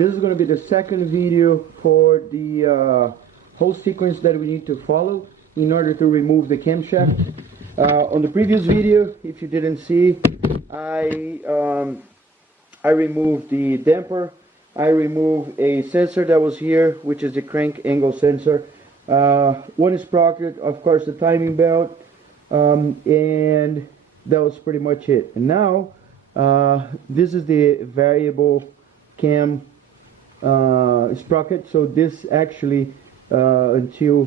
This is going to be the second video for the whole sequence that we need to follow in order to remove the camshaft. On the previous video, if you didn't see, I removed the damper. I removed a sensor that was here, which is the crank angle sensor. One sprocket, of course, the timing belt, and that was pretty much it. And now this is the variable cam sprocket. So this actually until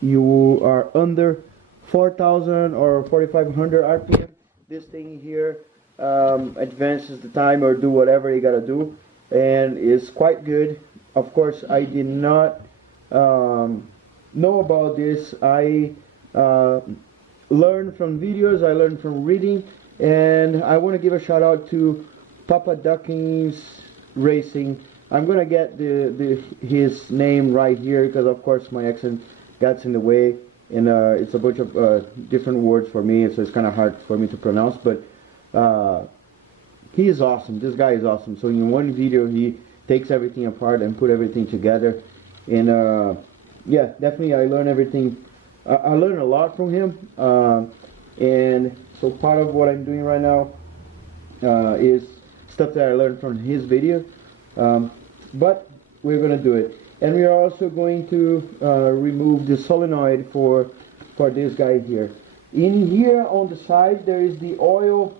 you are under 4,000 or 4,500 RPM, this thing here advances the time or do whatever you gotta do, and it's quite good. Of course, I did not know about this. I learned from videos, I learned from reading, and I want to give a shout out to Papa Duckings Racing. I'm gonna get his name right here because of course my accent gets in the way, and it's a bunch of different words for me, so it's kind of hard for me to pronounce, but he is awesome. This guy is awesome. So in one video he takes everything apart and put everything together, and yeah, definitely I learned everything. I learned a lot from him, and so part of what I'm doing right now is stuff that I learned from his video, but we're gonna do it. And we are also going to remove the solenoid for this guy here. In here on the side there is the oil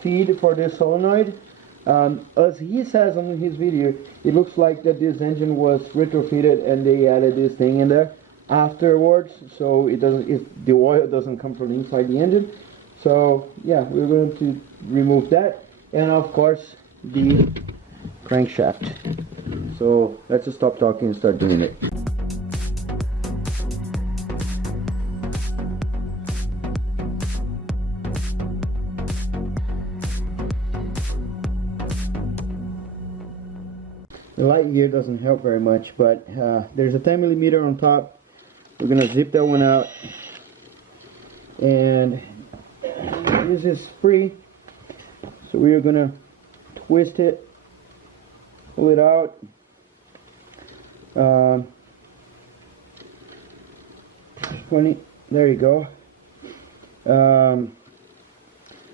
feed for this solenoid. As he says on his video, it looks like that this engine was retrofitted and they added this thing in there afterwards, so the oil doesn't come from inside the engine. So yeah, we're going to remove that, and of course the crankshaft. So let's just stop talking and start doing it. The light gear doesn't help very much, but there's a 10mm on top. We're gonna zip that one out, and this is free, so we are gonna twist it, pull it out. 20, there you go.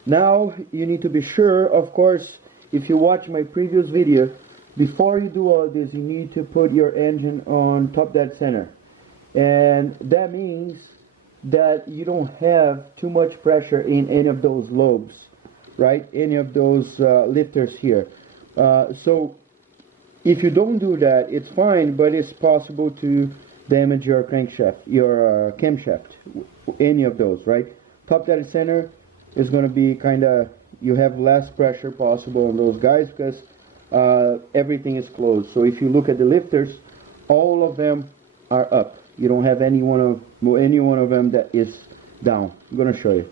Now you need to be sure, of course, if you watch my previous video, before you do all this, you need to put your engine on top dead center. And that means that you don't have too much pressure in any of those lobes, right? Any of those lifters here. So if you don't do that, it's fine, but it's possible to damage your crankshaft, your camshaft, any of those, right? Top dead center is going to be kind of, you have less pressure possible on those guys because everything is closed. So if you look at the lifters, all of them are up. You don't have any one of them that is down. I'm going to show you.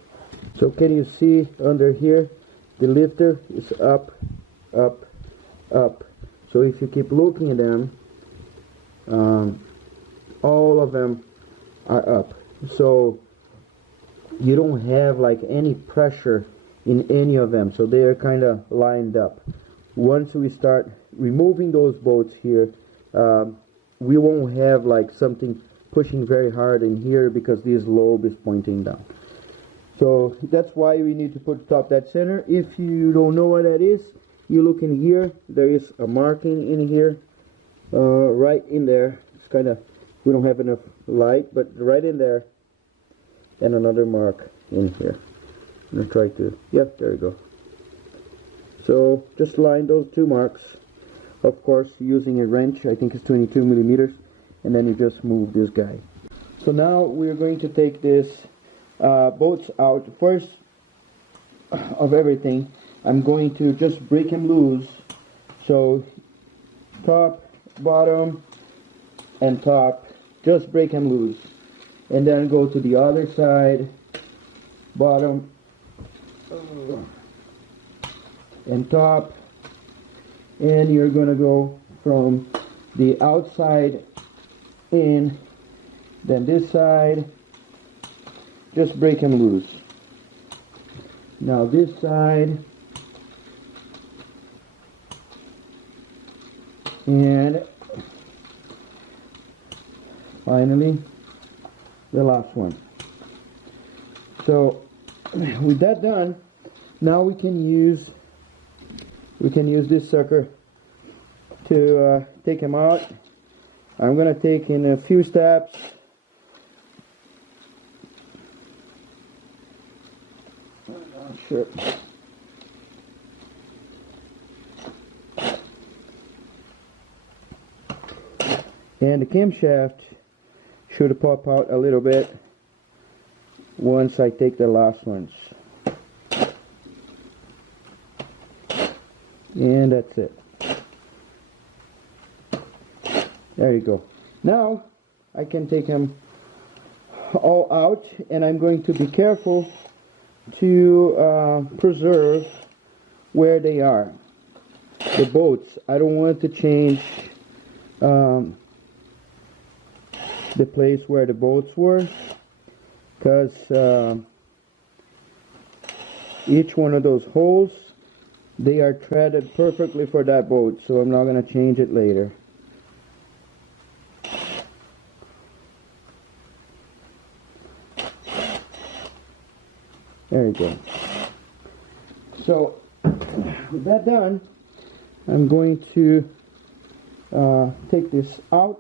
So can you see under here, the lifter is up, up, up. So if you keep looking at them, all of them are up. So you don't have like any pressure in any of them. So they are kind of lined up. Once we start removing those bolts here, we won't have like something pushing very hard in here because this lobe is pointing down. So that's why we need to put top dead center. If you don't know what that is, you look in here, there is a marking in here, right in there. It's kind of, we don't have enough light, but right in there, and another mark in here. I'm gonna try to, yep, there we go. So just line those two marks, of course using a wrench. I think it's 22mm, and then you just move this guy. So now we're going to take this bolts out. First of everything, I'm going to just break them loose. So top, bottom, and top, just break them loose, and then go to the other side, bottom and top, and you're gonna go from the outside in, then this side, just break them loose. Now this side, And finally, the last one. So with that done, now we can use this sucker to take him out. I'm gonna take in a few steps. Sure. And the camshaft should pop out a little bit once I take the last ones. And that's it. There you go. Now I can take them all out, and I'm going to be careful to preserve where they are. The bolts, I don't want to change the place where the bolts were, because each one of those holes, they are threaded perfectly for that bolt, so I'm not going to change it later. There you go. So with that done, I'm going to take this out.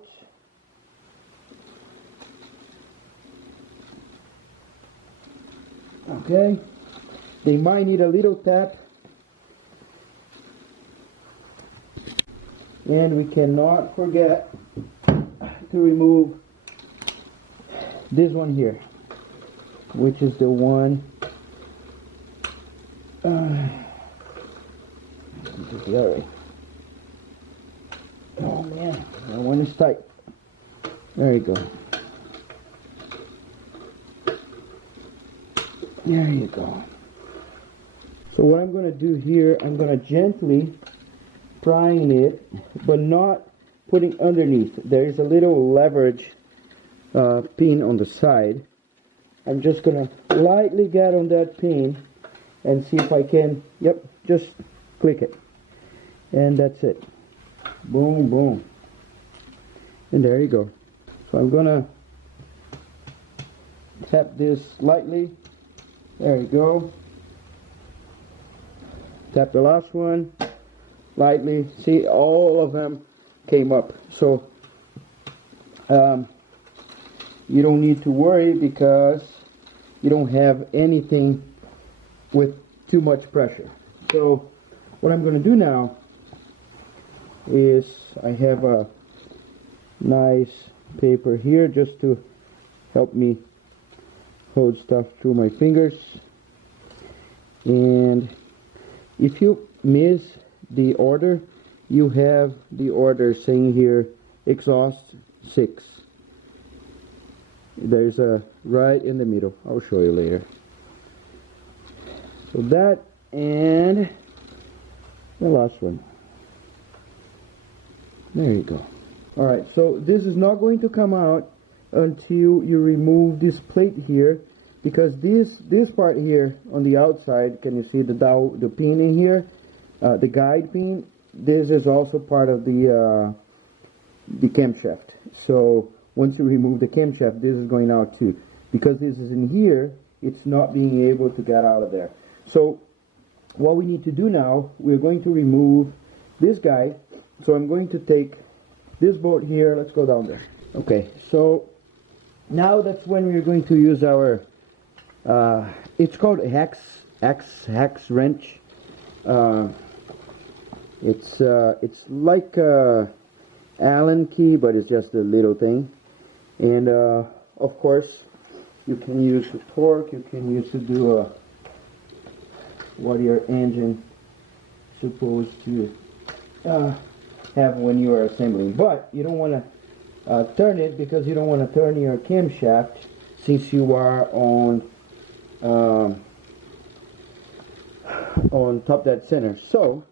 Okay, they might need a little tap, and we cannot forget to remove this one here, which is the one oh man, that one is tight. There you go. There you go. So what I'm going to do here, I'm going to gently prime it, but not putting underneath. There is a little leverage pin on the side. I'm just going to lightly get on that pin and see if I can, yep, just click it. And that's it. Boom, boom. And there you go. So I'm going to tap this lightly. There you go. Tap the last one lightly. See, all of them came up. So you don't need to worry, because you don't have anything with too much pressure. So what I'm going to do now is, I have a nice paper here just to help me hold stuff through my fingers. And if you miss the order, you have the order saying here exhaust 6. There's a right in the middle. I'll show you later. So that, and the last one. There you go. Alright, so this is not going to come out until you remove this plate here, because this part here on the outside, can you see the pin in here, the guide pin? This is also part of the camshaft. So once you remove the camshaft, this is going out too. Because this is in here, it's not being able to get out of there. So what we need to do now, we're going to remove this guide. So I'm going to take this bolt here. Let's go down there. Okay, so now that's when we're going to use our it's called a hex wrench. It's like a Allen key, but it's just a little thing. And of course, you can use the torque. You can use to do what your engine supposed to have when you are assembling. But you don't want to turn it, because you don't want to turn your camshaft since you are on top dead center. So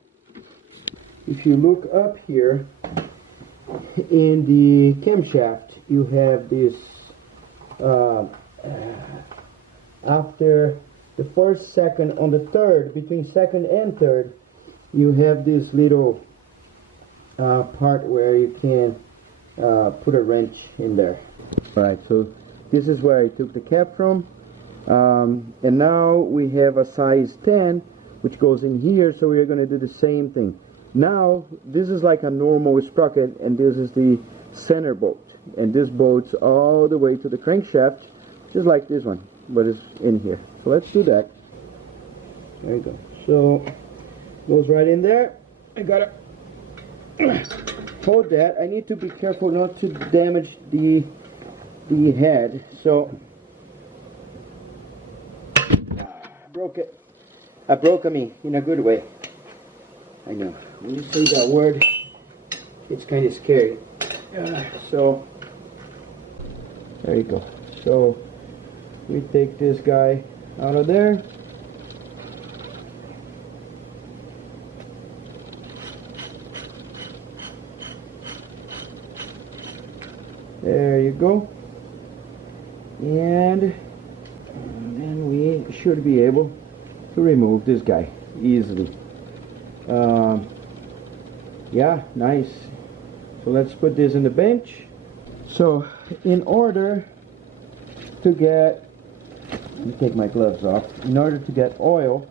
if you look up here in the camshaft, you have this after the first, second, on the third, between second and third, you have this little part where you can put a wrench in there. Alright, so this is where I took the cap from, and now we have a size 10 which goes in here, so we are going to do the same thing. Now this is like a normal sprocket, and this is the center bolt, and this bolts all the way to the crankshaft just like this one, but it's in here. So let's do that. There you go. So goes right in there. I gotta hold that. I need to be careful not to damage the head. So broke it. I broke me in a good way. I know. When you say that word, it's kind of scary. So there you go. So we take this guy out of there. There you go. And then we should be able to remove this guy easily. Yeah, nice. So let's put this in the bench. So in order to get, let me take my gloves off. In order to get oil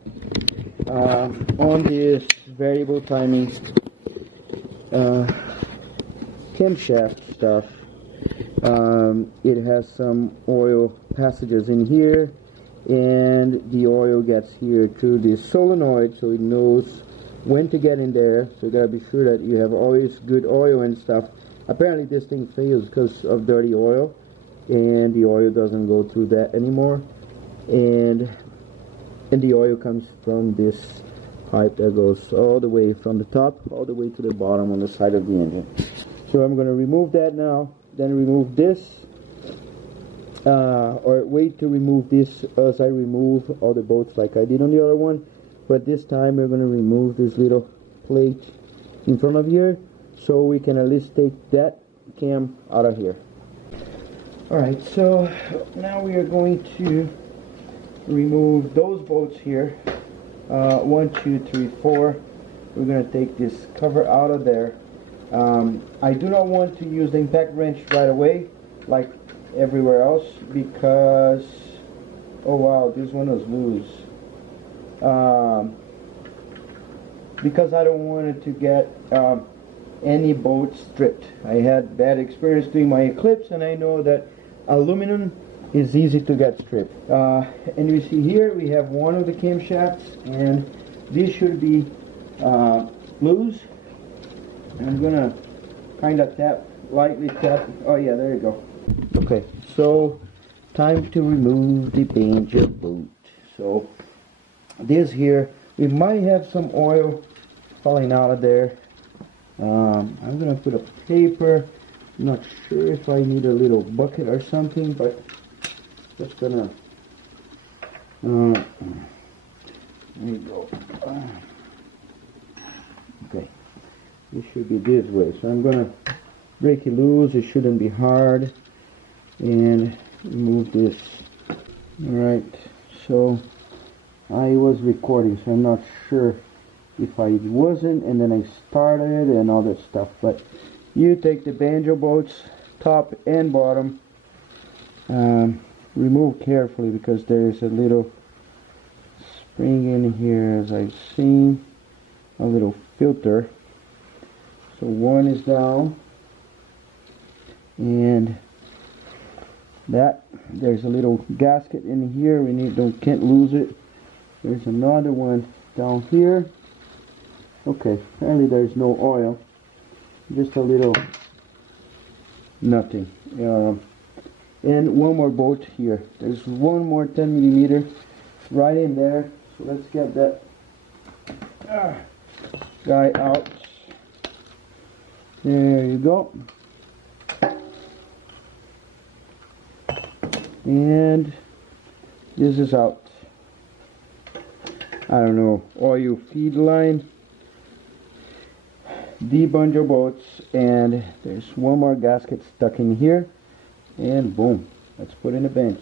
on this variable timing camshaft stuff, it has some oil passages in here, and the oil gets here through this solenoid, so it knows when to get in there. So you gotta be sure that you have always good oil and stuff. Apparently this thing fails because of dirty oil, and the oil doesn't go through that anymore, and the oil comes from this pipe that goes all the way from the top all the way to the bottom on the side of the engine. So I'm going to remove that now, then remove this, or wait to remove this as I remove all the bolts like I did on the other one. But this time we're going to remove this little plate in front of here, so we can at least take that cam out of here. Alright, so now we are going to remove those bolts here. 1, 2, 3, 4. We're going to take this cover out of there. I do not want to use the impact wrench right away like everywhere else, because oh wow, this one was loose. Because I don't want it to get any bolts stripped. I had bad experience doing my Eclipse, and I know that aluminum is easy to get stripped. And you see here we have one of the camshafts, and this should be loose. I'm gonna kind of lightly tap. Oh yeah, there you go. Okay, so time to remove the banjo bolt. So this here, we might have some oil falling out of there. I'm gonna put a paper. I'm not sure if I need a little bucket or something, but just gonna there you go. Okay, it should be this way, so I'm gonna break it loose. It shouldn't be hard, and remove this. Alright, so I was recording, so I'm not sure if I wasn't, and then I started and all that stuff. But you take the banjo bolts, top and bottom, remove carefully because there's a little spring in here, as I've seen, a little filter. So one is down, and that there's a little gasket in here. We can't lose it. There's another one down here. Okay, apparently there's no oil, just a little nothing. And one more bolt here. There's one more 10mm right in there. So let's get that guy out. There you go. And this is out. I don't know, oil feed line, the banjo bolts, and there's one more gasket stuck in here, and boom, let's put in a bench.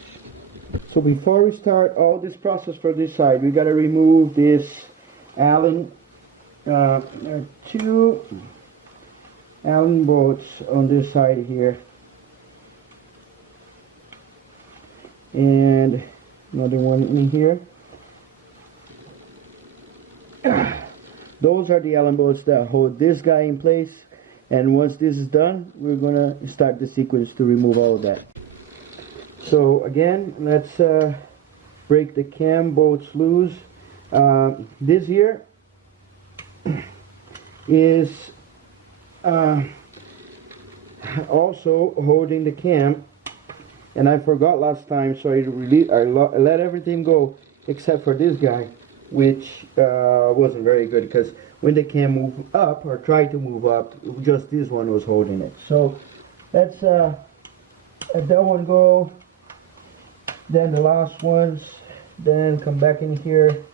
So before we start all this process for this side, we got to remove this Allen. There are two Allen bolts on this side here, and another one in here. Those are the Allen bolts that hold this guy in place, and once this is done, we're gonna start the sequence to remove all of that. So again, let's break the cam bolts loose. This here is also holding the cam, and I forgot last time, so I let everything go except for this guy, which wasn't very good, because when the cam moved up or tried to move up, just this one was holding it. So let's let that one go, then the last ones, then come back in here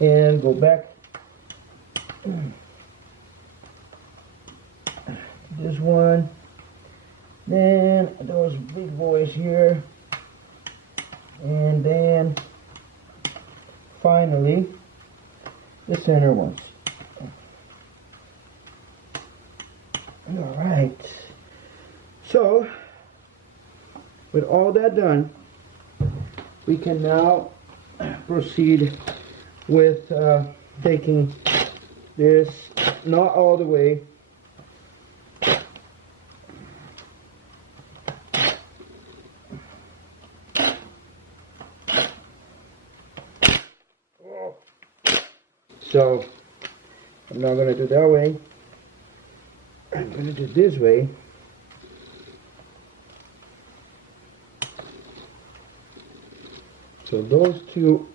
and go back this one, then those big boys here, and then finally the center ones. Alright, so with all that done, we can now proceed with taking this, not all the way, so I'm not going to do that way, I'm going to do this way. So those two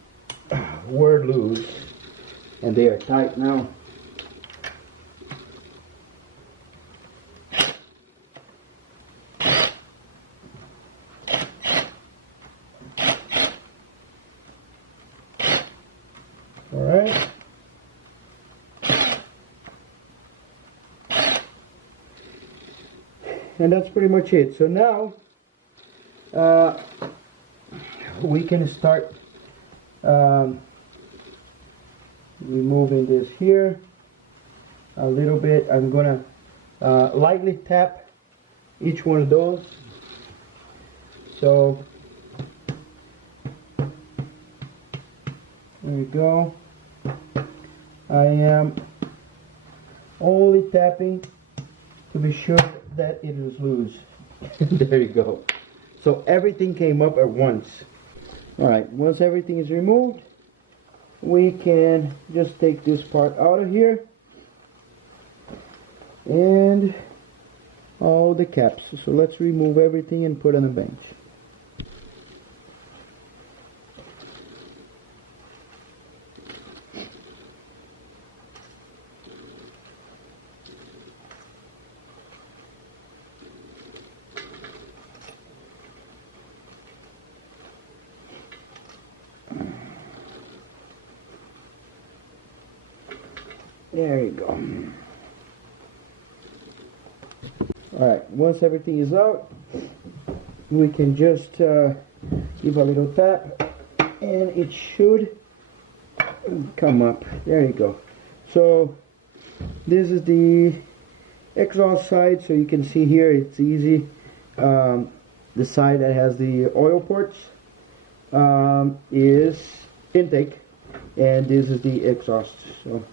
were loose and they are tight now. Alright. And that's pretty much it. So now we can start removing this here a little bit. I'm gonna lightly tap each one of those. So there we go. I am only tapping to be sure that it is loose. There you go. So everything came up at once. Alright, once everything is removed, we can just take this part out of here and all the caps. So let's remove everything and put on a bench. There you go. Alright, once everything is out, we can just give a little tap and it should come up. There you go. So this is the exhaust side, so you can see here it's easy. The side that has the oil ports is intake, and this is the exhaust. So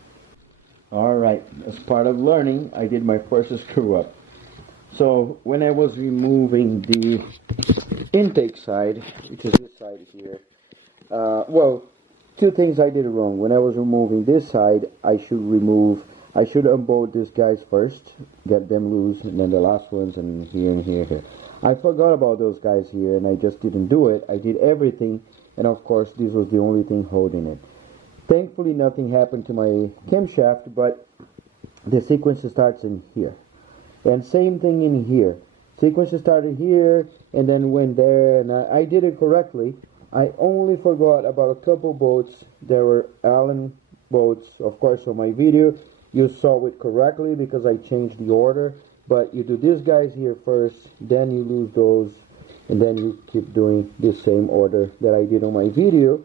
alright, as part of learning, I did my first screw up. So when I was removing the intake side, which is this side here, well, two things I did wrong. When I was removing this side, I should unbolt these guys first, get them loose, and then the last ones, and here. I forgot about those guys here, and I just didn't do it. I did everything, and of course this was the only thing holding it. Thankfully nothing happened to my camshaft, but the sequence starts in here. And same thing in here. Sequence started here and then went there, and I did it correctly. I only forgot about a couple bolts. There were Allen bolts. Of course on my video you saw it correctly because I changed the order. But you do these guys here first, then you lose those, and then you keep doing the same order that I did on my video.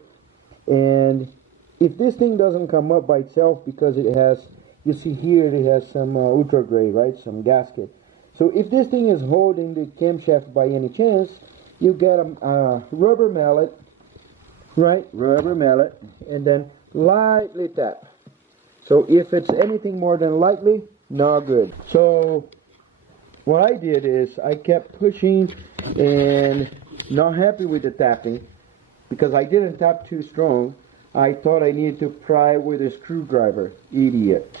And if this thing doesn't come up by itself because it has you see here it has some ultra gray, right? Some gasket. So if this thing is holding the camshaft by any chance, you get a rubber mallet, right? Rubber mallet, and then lightly tap. So if it's anything more than lightly, not good. So what I did is I kept pushing and not happy with the tapping because I didn't tap too strong. I thought I needed to pry with a screwdriver. Idiot.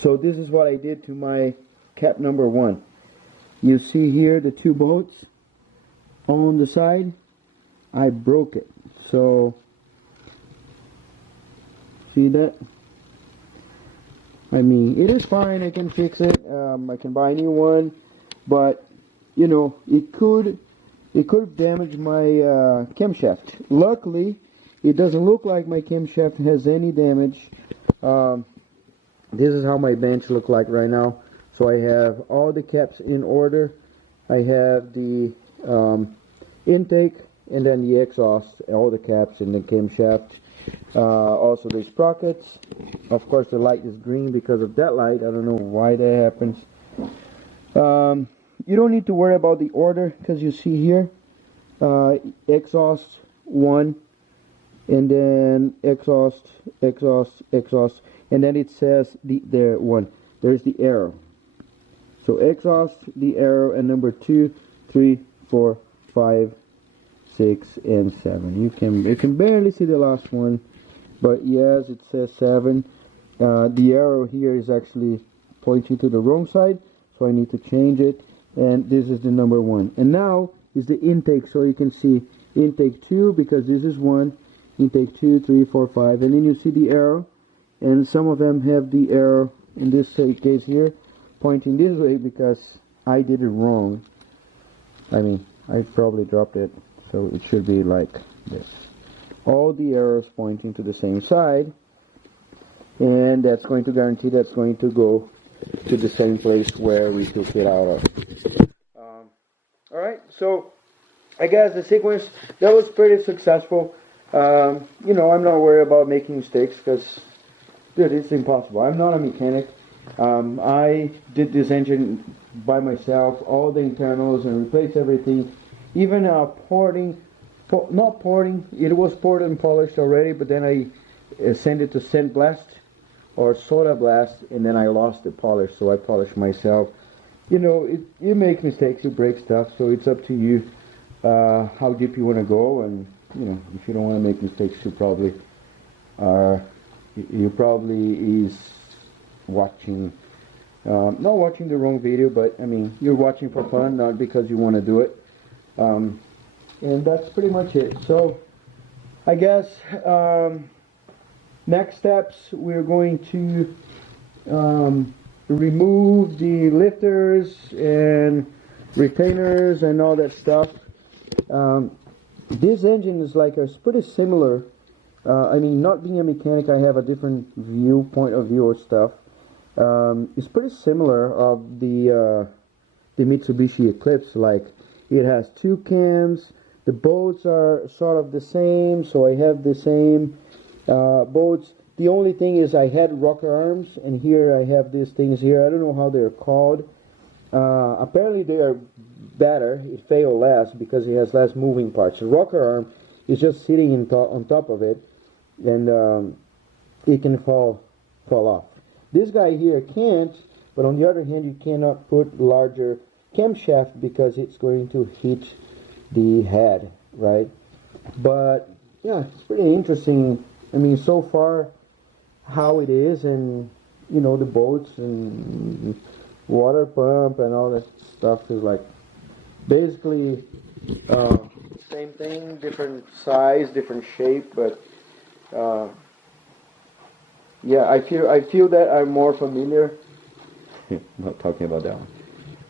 So this is what I did to my cap number 1. You see here the 2 bolts on the side. I broke it. So see that? I mean, it is fine. I can fix it. I can buy a new one, but you know, it could damage my camshaft. Luckily, it doesn't look like my camshaft has any damage. This is how my bench look like right now. So I have all the caps in order. I have the intake and then the exhaust, all the caps in the camshaft. Also the sprockets. Of course the light is green because of that light. I don't know why that happens. You don't need to worry about the order because you see here exhaust 1 and then exhaust, and then it says the one. There's the arrow. So exhaust, the arrow, and number 2, 3, 4, 5, 6, and 7. You can barely see the last one, but yes, it says 7. The arrow here is actually pointing to the wrong side, so I need to change it. And this is the number 1. And now is the intake, so you can see intake 2 because this is 1, intake 2, 3, 4, 5, and then you see the arrow, and some of them have the arrow in this case here pointing this way because I did it wrong. I mean, I probably dropped it, so it should be like this. All the arrows pointing to the same side, and that's going to guarantee that's going to go to the same place where we took it out of. Alright, so I guess the sequence, that was pretty successful. You know, I'm not worried about making mistakes because, dude, it's impossible. I'm not a mechanic. I did this engine by myself, all the internals, and replaced everything. Even porting, not porting, it was ported and polished already, but then I sent it to sandblast or soda blast, and then I lost the polish, so I polished myself. You know, you make mistakes, you break stuff, so it's up to you how deep you want to go, and you know, if you don't want to make mistakes, you probably is watching, not watching the wrong video, but I mean, you're watching for fun, not because you want to do it. And that's pretty much it. So I guess next steps, we're going to remove the lifters and retainers and all that stuff. This engine is like it's pretty similar. I mean, not being a mechanic, I have a different point of view of stuff. It's pretty similar of the Mitsubishi Eclipse. Like, it has 2 cams. The bolts are sort of the same, so I have the same bolts. The only thing is I had rocker arms, and here I have these things here. I don't know how they're called. Apparently they are better. It fails less because it has less moving parts. The rocker arm is just sitting on top of it, and it can fall off. This guy here can't, but on the other hand, you cannot put larger camshaft because it's going to hit the head, right? But yeah, it's pretty interesting. I mean, so far how it is, and you know, the bolts and water pump and all that stuff is like basically same thing, different size, different shape, but yeah, I feel that I'm more familiar. Not talking about that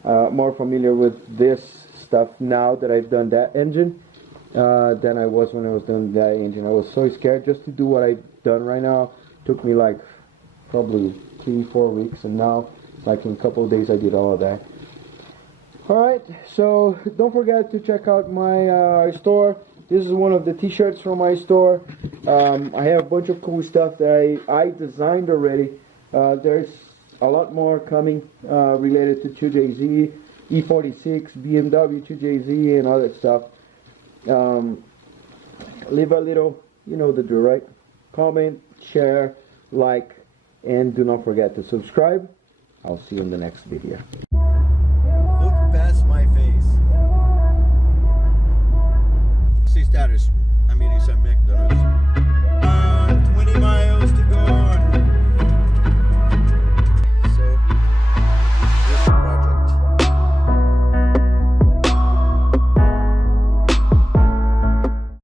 one. More familiar with this stuff now that I've done that engine than I was when I was doing that engine. I was so scared just to do what I've done right now. Took me like probably 3-4 weeks, and now like in a couple of days I did all of that. Alright, so don't forget to check out my store. This is one of the t-shirts from my store. I have a bunch of cool stuff that I designed already. There's a lot more coming related to 2JZ, E46, BMW 2JZ, and all that stuff. Leave a little, you know the drill, right? Comment, share, like, and do not forget to subscribe. I'll see you in the next video.